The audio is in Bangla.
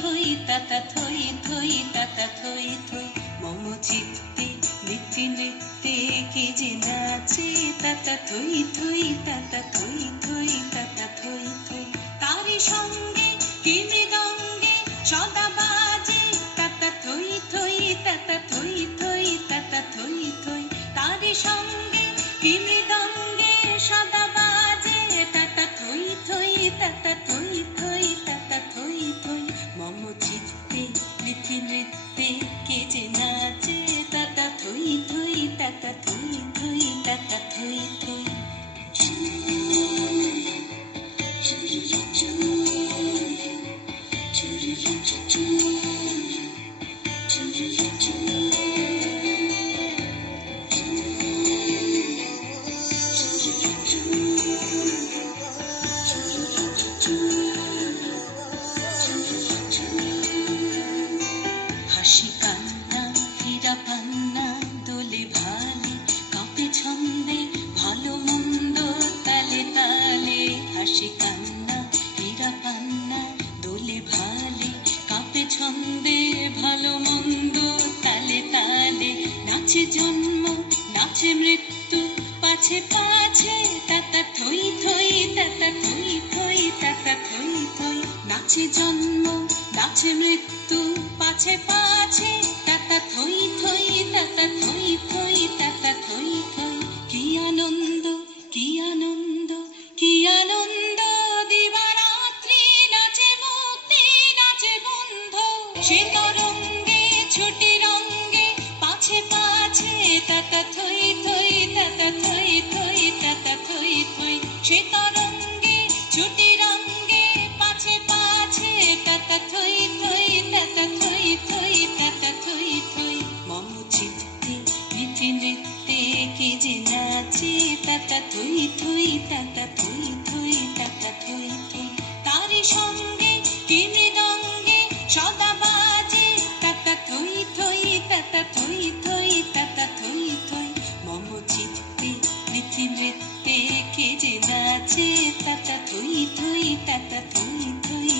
থই তাতা থই থই তাতা থই থই মম চিত্তে নৃত্যে নৃত্যে কে যে নাচে তাতা থই থই তাতা থই থই তাতা থই থই তারি সঙ্গে কি মৃদঙ্গে সদা বাজে তাতা থই থই তাতা থই থই তাতা থই থই তারি সঙ্গে কি মৃদঙ্গে সদা বাজে তাতা থই থই তাতা থই থই তাতা থই থই মম চিত্তে নৃত্যে নৃত্যে কে যে নাচে তাতা থই থই তাতা থই থই তাতা থই থই হাসি কান্না হীরা পান্না দোলে ভালে কাঁপে ছন্দে ভালো মন্দ তালে তালে হাসি কান্না হীরা পান্না দোলে ভালে কাঁপে ছন্দে ভালো মন্দ তালে তালে নাচে জন্ম নাচে মৃত্যু পাছে পাছে তাতা থই থই তাতা থই থই তাতা থই থই নাচে জন্ম নাচে মৃত্যু পাছে পাছে তাতা থই থই তাতা থই থই তাতা থই থই কি আনন্দ কি আনন্দ কি আনন্দ দিবারাত্রি নাচে মুক্তি নাচে বন্ধ সে তরঙ্গে ছুটি রঙ্গে পাছে পাছে তাতা থই থই তাতা থই থই তাতা থই থই সে তরঙ্গে ছুটি রঙ্গে পাছে পাছে তাতা থই থই তাতা থই থই তাতা থই থই মম চিত্তে নৃত্যে নৃত্যে কে যে নাচে তাতা থই থই তাতা থই থই তাতা থই থই তারি সঙ্গে কি মৃদঙ্গে সদা বাজে তাতা থই থই তাতা থই থই তাতা থই থই মম চিত্তে নৃত্যে নৃত্যে কে যে নাচে তাতা থই থই তাতা থই থই